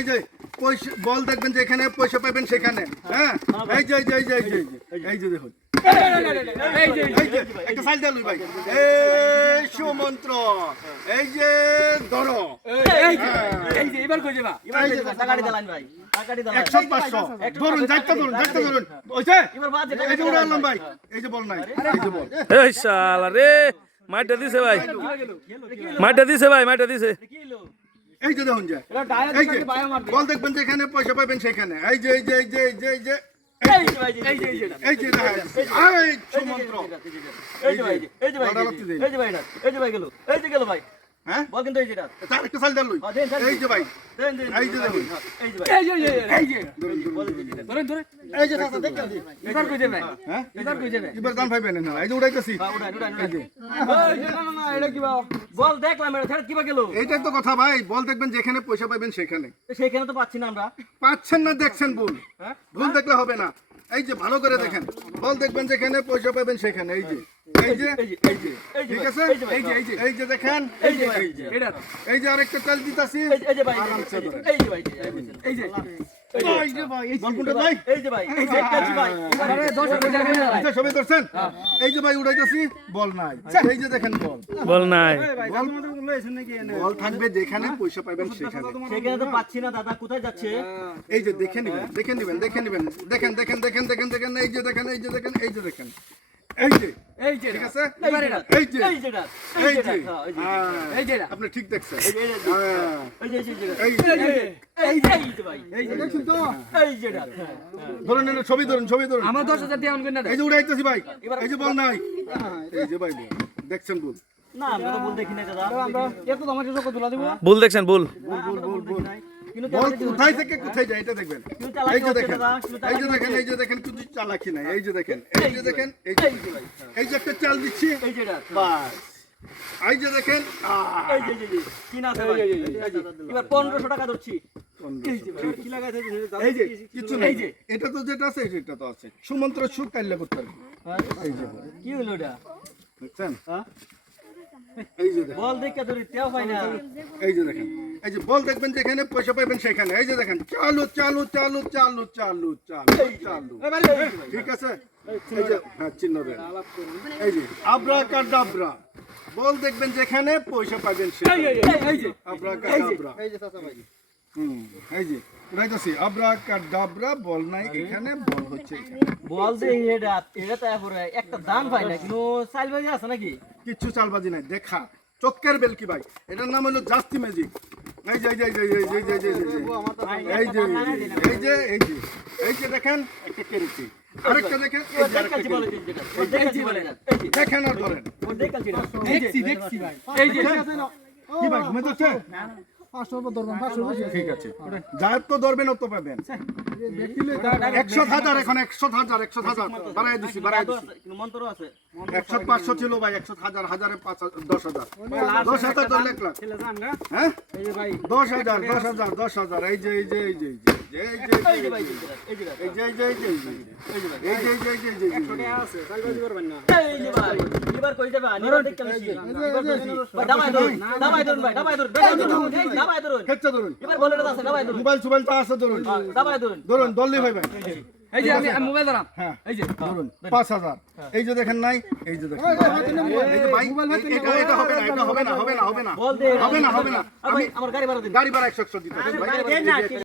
এই যে পয়সা বল দেখবেন যেখানে পয়সা পাবেন সেখানে হ্যাঁ এই যে এই যে এই যে এই যে এই যে, দেখুন একটা সাইড দেলুই ভাই এই সুমন্ত্র এই যে ধরো এই যে এবার কই যাবা এবার কই যাবা? টাকাটি দিলাম ভাই টাকাটি দিলাম একশো পাঁচশো ধরুন যাইতে ধরুন যাইতে ধরুন ওইছে এবার বাদ এই যে উড়ে ভাই এই যে বল নাই এই যে বল এই শালা রে মাইটা দিছে ভাই মাইটা দিছে ভাই মাইটা দিছে কি হলো এই যে দেখুন বল দেখবেন যেখানে পয়সা পাবেন সেখানে এই যে এই যে এই যে এই যে এই যে এই যে ভাই গেল এই যে গেল ভাই হ্যাঁ? বল কিন্তু এই যেটা। তার একটা সাইড হ্যাঁ, দেন, দেন। এই যে ভাই। দেন দেন এই যে দেখুন। এই যে ভাই। এই যে এই যে এই যে। ধরুন, ধরুন, বল ধরুন। এই যে ধরেন এই যে চাচা দেখেন এবার কই যাবে হ্যাঁ? এবার কই যাবে এবার দাম পাইবেন না এই যে উড়াইতেছি। হ্যাঁ উড়ান উড়ান উড়ান এই যে, না না না এটা কি বাবা বল দেখলাম এটা ছেড়ে কিবা গেল? এইটাই তো কথা ভাই বল দেখবেন যেখানে পয়সা পাবেন সেখানে। সেখানে তো পাচ্ছি না আমরা। পাচ্ছেন না দেখছেন ভুল। হ্যাঁ? ভুল দেখলে হবে না। এই যে ভালো করে দেখেন। বল দেখবেন যেখানে পয়সা পাবেন সেখানে এই যে। এই যে ভাই বল নাই এই যে দেখেন বল নাই বল থাকবে যেখানে পয়সা পাইবেন সেখানে সেখানে তো পাচ্ছি না দাদা কোথায় যাচ্ছে এই যে দেখে নিবেন দেখে নিবেন দেখে নিবেন দেখেন দেখেন দেখেন দেখেন দেখেন এই যে দেখেন এই যে দেখেন এই যে দেখেন এই যে এই যে ঠিক আছে এই যে এই যে হ্যাঁ, এই যে হ্যাঁ, এই যে আপনি ঠিক দেখছেন এই যে- হ্যাঁ, এই যে এই যে এই এই যে এই যে ভাই এই যে দেখছেন তো এই যেটা হ্যাঁ, হ্যাঁ। ধরুন এনে ছবি ধরুন ছবি ধরুন আমার 10000 দিয়ে অন করে এই যে উড়াইতেছি ভাই এই যে বল নাই এই যে ভাই দেখছেন বল না আমরা তো দেখি না দাদা আমরা এত তোমার কাছে কত দেব ভুল দেখছেন ভুল বল বল বল কিন্তু বল কোথায় থেকে কোথায় যায় এটা দেখবেন এই যে দেখেন এই যে দেখেন এই যে দেখেন কিন্তু চালাকি নাই এই যে দেখেন এই যে দেখেন এই যে এই যে ভাই এই যে একটা চাল দিচ্ছি এই যেটা বাস এই যে দেখেন এই যে এই যে কি না আছে এবার 1500 টাকা ধরছি এই যে কিছু নেই এটা তো যেটা আছে সেটা তো আছে সুমন্ত্র সুখ কাইলে করতে পারবে এই যে কি হলো এটা দেখছেন হ্যাঁ? এই যে বল দেখে ধরি তেও পাই না এই যে দেখেন এই যে বল দেখবেন যেখানে পয়সা পাবেন সেখানে। এই যে দেখেন চালু চালু চালু চালু চালু চালু চালু। ঠিক আছে? এই যে হ্যাঁ চিহ্ন দেন। এই যে আব্রা কাডাব্রা বল দেখবেন যেখানে পয়সা পাবেন সেখানে। এই যে। আব্রা কাডাব্রা এই যে হুম এই যে রাইতাছি আব্রা কাডাব্রা বল নাই এখানে বল হচ্ছে বল দে এটা এটা তো একটা দাম পাই না কিন্তু চাল বাজে আছে নাকি? কিচ্ছু চালবাজি নাই দেখা। চক্কের বেল কি ভাই এটার নাম হলো জাস্তি ম্যাজিক। এই যে এই যে এই যে এই যে এই যে এই যে এই যে এই যে দেখেন একটা কেরেছি আরেকটা দেখেন দেখেন আর ধরেন দেখছি দেখছি ভাই এই যে কি ভাই ঘুমে যাচ্ছে ঠিক আছে। যার তো ধরবেন অত পাবেন। একশো হাজার এখন একশো হাজার একশো হাজার। বাড়াই দিছি বাড়াই দিছি। মন্ত্র আছে। একশো পাঁচশো ছিল ভাই একশো হাজার হাজারে পাঁচ হাজার দশ হাজার। দশ হাজার ধরলে লাখ। হ্যাঁ? দশ হাজার দশ হাজার দশ হাজার। এই যে এই যে এই যে এই যে। ধরুন দল্লি ভাই ভাই এই যে আমি মোবাইল ধরাম এই যে ধরুন 5000 এই যে দেখেন নাই এই যে দেখেন এই যে ভাই এটা এটা হবে না এটা হবে না হবে না হবে না হবে না হবে না আমি আমার গাড়ি ভাড়া দিন গাড়ি ভাড়া 100 100 দিতে ভাই